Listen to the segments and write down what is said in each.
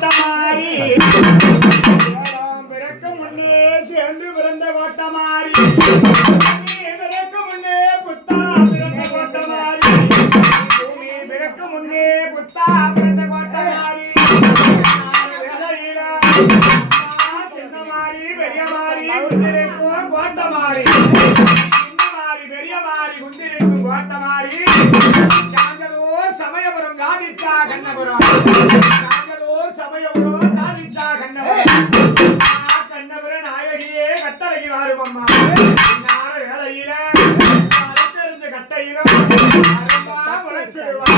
கோட்டமாரி பிறக்க முன்னே சேர்ந்து பிறந்த கோட்டமாரி பிறக்க முன்னே புத்தா பிறந்த கோட்டமாரி பூமி பிறக்க முன்னே புத்தா பிறந்த கோட்டமாரி சின்னமாரி பெரியமாரி குந்திருக்கும் கோட்டமாரி சின்னமாரி பெரியமாரி குந்திருக்கும் கோட்டமாரி சாஞ்சலூர் சமயபுரம் ஜாதிச்சா கண்ணபுரம் சாஞ்சலூர் சமயபுரம் ஜாதிச்சா கண்ணபுரம் கண்ணபுர நாயகியே கட்டளைக்கு வாருமம்மா நார வேளையில தெரிஞ்ச கட்டையிலும் அரும்பா முளைச்சிடுவா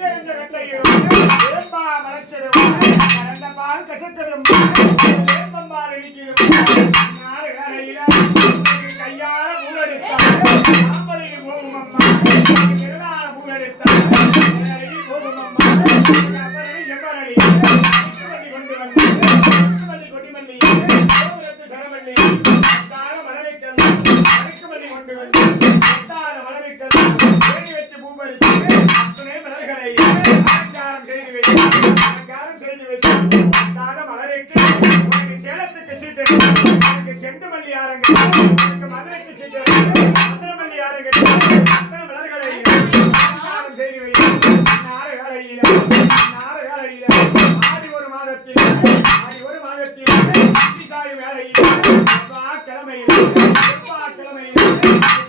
தெரிஞ்ச கட்டையிலும் வேப்பா முளைச்சிடுவா கரண்ட பால் கசக்கதும் வேப்பம்பால் இடிக்கிறோம் நார வேளையில கையால பூவெடுத்தாள் சாம்பலிக்கு போகும் அம்மா திருநாள பூவெடுத்தாள் போகும் அம்மா செம்பரடி கொண்டு வந்து கொடிமல்லி சரமல்லி மலரிக்கல் அரைக்குமல்லி கொண்டு வந்து மலரிக்கல் வேண்டி வச்சு பூபரிச்சு அத்தனை மலர்களை அலங்காரம் செய்து வச்சு மலருக்கு சேலத்துக்கு சீட்டு செண்டு மல்லி ஆரங்க மதுரைக்கு சீட்டு மதுரை மல்லி ஆரங்க அத்தனை மலர்களை அலங்காரம் செய்து வைத்து நார வேளையில ஆடி ஒரு மாதத்தில் சாயும் வேளையில் கிழமையில்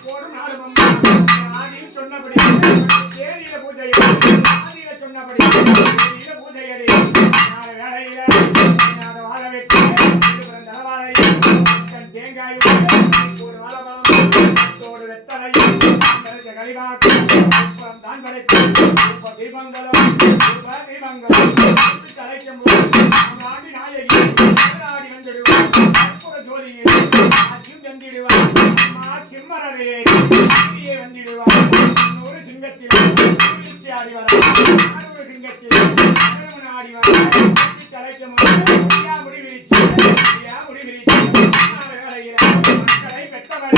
போடும் நாடு ஆதியில் சொன்னபடி தேதியில பூஜை ஆதியில சொன்னபடி பூஜையடி நார வேளையில அதை வாழ வெட்டி தலவாழை தேங்காய் ஒரு வாழபலம் வெத்தலை கழிவாக்கு தான் கிடைக்கும் தீபங்களும் அழைக்கும் ஆண்டி நாயகி ஆடி வந்துடுவார் ஜோதியில் தந்திடுவார் சிம்மரவே வந்துடுவார் ஒரு சிங்கத்தில் வீழ்ச்சி ஆடிவார் ஒரு சிங்கத்தில் ஆடிவார் அழைக்கும் முடிவிரிச்சு மக்களை பெற்றவர்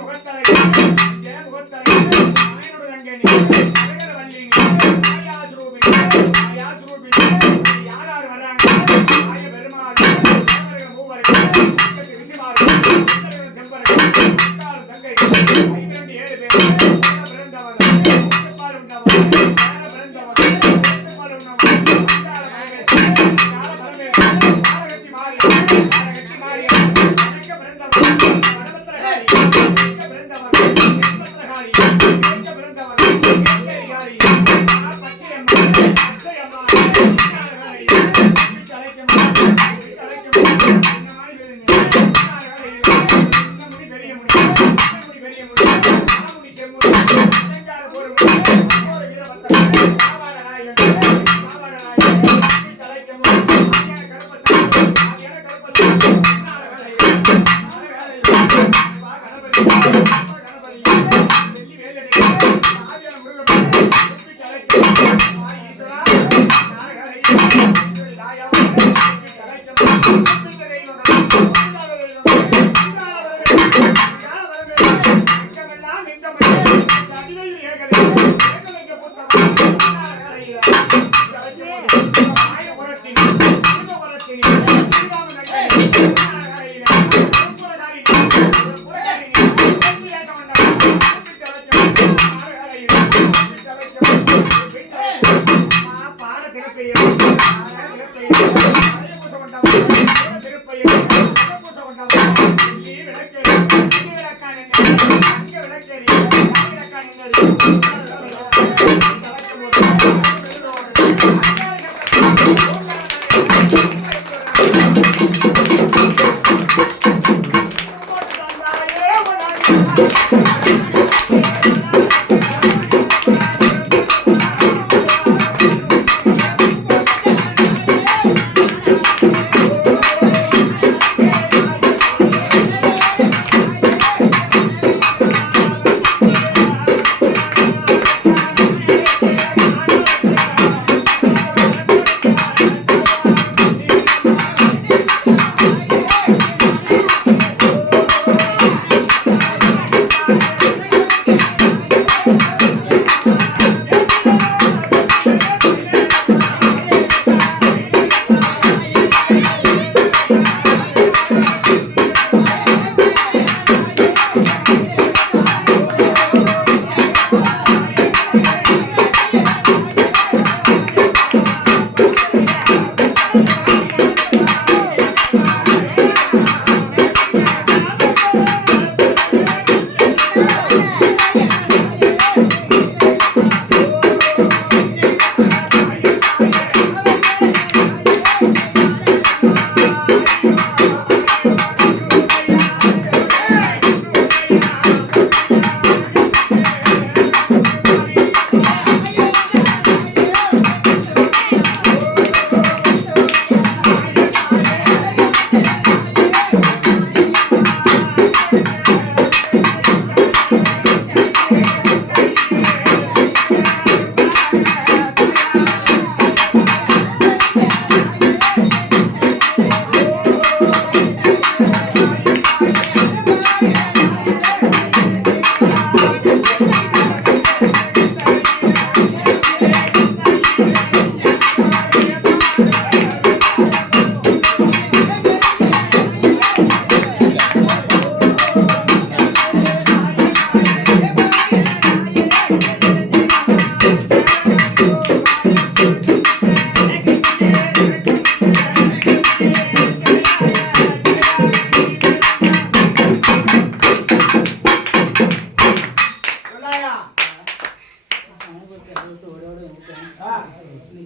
முகத்தலை அவனோட தங்கனி யார் வர்றாங்க பெருமாள் தங்கை 7 பேர் பிறந்தவர்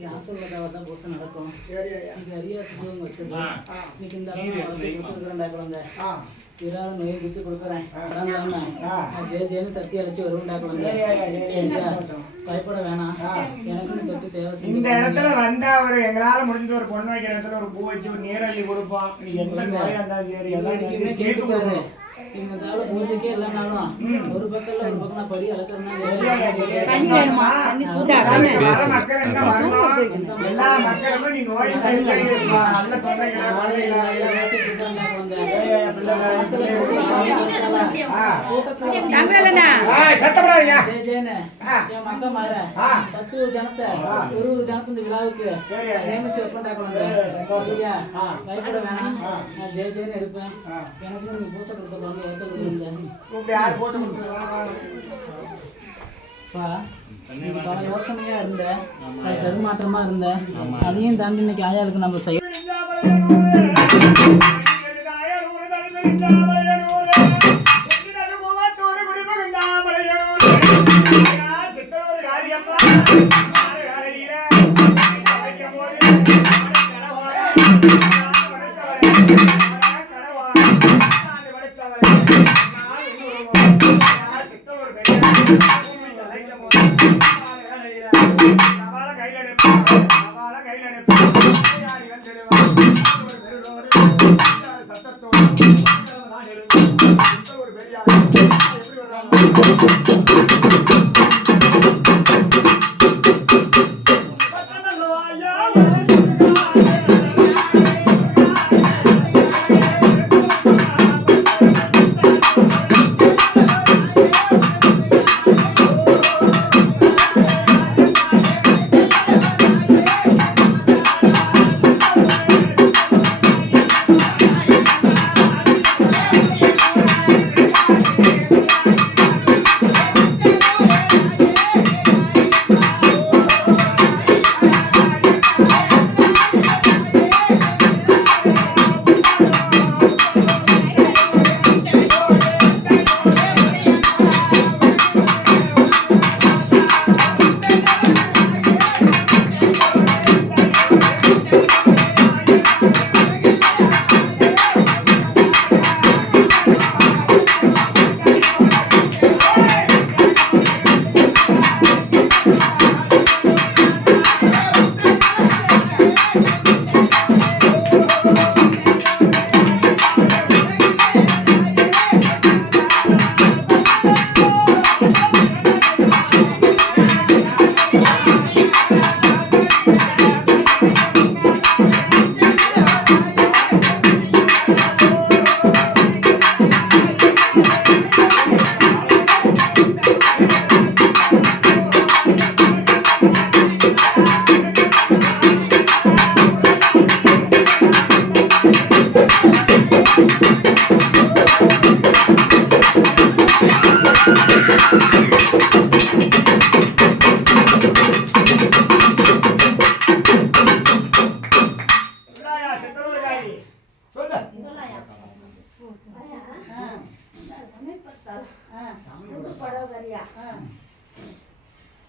ஆசீர்வாதம் பூசை நடக்கும். இன்னைக்கு அரியா சுகம் வச்சிருக்கோம். இன்னைக்கு இந்த கொடுக்குறேன்டா குழந்தை. ஏதாவது நோய் குத்தி கொடுக்குறேன். ஜெயன்னு சக்தி அழைச்சி வருவா குழந்தை. பயப்பட வேணாம். எனக்கு தொட்டு சேவை செஞ்சு இந்த இடத்துல வந்தா ஒரு எங்களால முடிஞ்ச ஒரு பொண்ணு வைக்கிற இடத்துல ஒரு பூ வச்சு ஒரு நீரள்ளி கொடுப்போம். நீ எந்த நோயா இருந்தாலும் சரி எல்லாம் கேட்டுப்பாரு. நீங்க தாவல பூஜைக்கே இல்லைனாலும் ஒரு பக்கத்துல ஒரு பக்கம் படி அளக்கறனா மக்கள் எங்க வரணும் எல்லா மக்களும் நீ நோய் நல்ல சொந்தங்களா ஜனத்தை ஒரு ஜனத்து இந்த விழாவுக்கு நியமிச்சு வைப்பா குழந்தை. சரியா? பயப்பட வேணாம். நான் ஜெய ஜெயன்னு இருப்பேன். எனக்கு நீங்க பூசை கொடுத்த பல யோசனையா இருந்த தடுமாற்றமா இருந்த அதையும் தாண்டி இன்னைக்கு ஆயாளுக்கு நம்ம செய்ய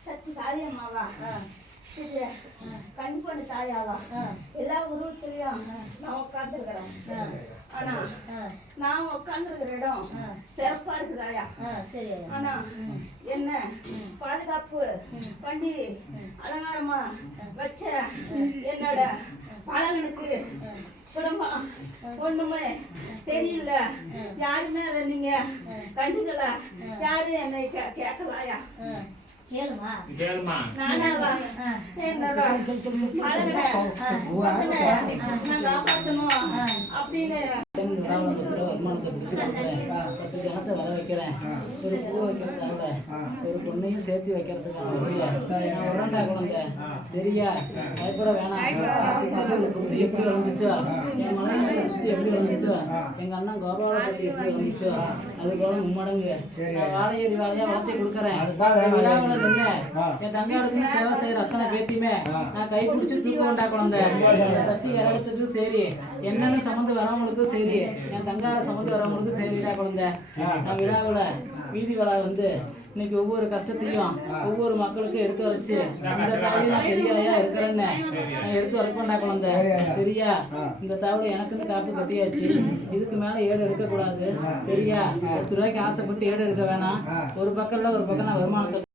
சக்தி காரியம்மாவா கண் பண்ணி தாயாவா எல்லா உருவத்திலையும் நான் உட்காந்துருக்கிறேன். ஆனா நான் உட்காந்துருக்கிற இடம் சிறப்பா இருக்குதாயா. ஆனா என்ன பாதுகாப்பு பண்ணி அலங்காரமா வச்ச என்னோட பழகனுக்கு குடும்பம் ஒண்ணுமே தெரியல. யாருமே அதை நீங்க கண்டுக்கல. யாரும் என்னை கேட்கலாயா. கேளுமா நானாவா என்னோட பழகனை நான் காப்பாற்றணும் அப்படின்னு ஜனத்தை வர வைக்கிறேன். ஒரு பூ வைக்கிறதுக்காக ஒரு பொண்ணையும் சேர்த்து வைக்கிறதுக்காக வரண்டா குழந்தை. சரியா? பயப்பட வேணாம். எப்படி வந்துச்சோ என் மனைவி எப்படி வந்துச்சோ எங்க அண்ணன் கோபாலப்பட்டி எப்படி வந்துச்சோ அது போல மும்மடங்கு வாழையடி வாழையா வளர்த்தி கொடுக்குறேன். விழாவில் நின்று என் தங்கையோட சேவை செய்யற அத்தனை பேத்தியுமே நான் கை பிடிச்சி தூக்க வேண்டா குழந்தை. சக்தி இறக்கத்துக்கும் சரி என்னன்னு சம்மந்து வரவங்களுக்கும் சரி என் தங்கார சம்மந்து வரவங்களுக்கும் சரிடா குழந்தை. நான் விழாவில் வீதி விழா வந்து இன்னைக்கு ஒவ்வொரு கஷ்டத்தையும் ஒவ்வொரு மக்களுக்கும் எடுத்து வச்சு இந்த தாவடி நான் பெரியாயா இருக்கிறேன்னு நான் எடுத்து வரப்பண்டா குழந்தை. சரியா? இந்த தாவடி எனக்குன்னு காப்பு கட்டியாச்சு. இதுக்கு மேல ஏடு எடுக்க கூடாது. சரியா? 10 ரூபாய்க்கு ஆசைப்பட்டு ஏடு எடுக்க வேணாம். ஒரு பக்கம் இல்ல ஒரு பக்கம் நான் வருமானத்தை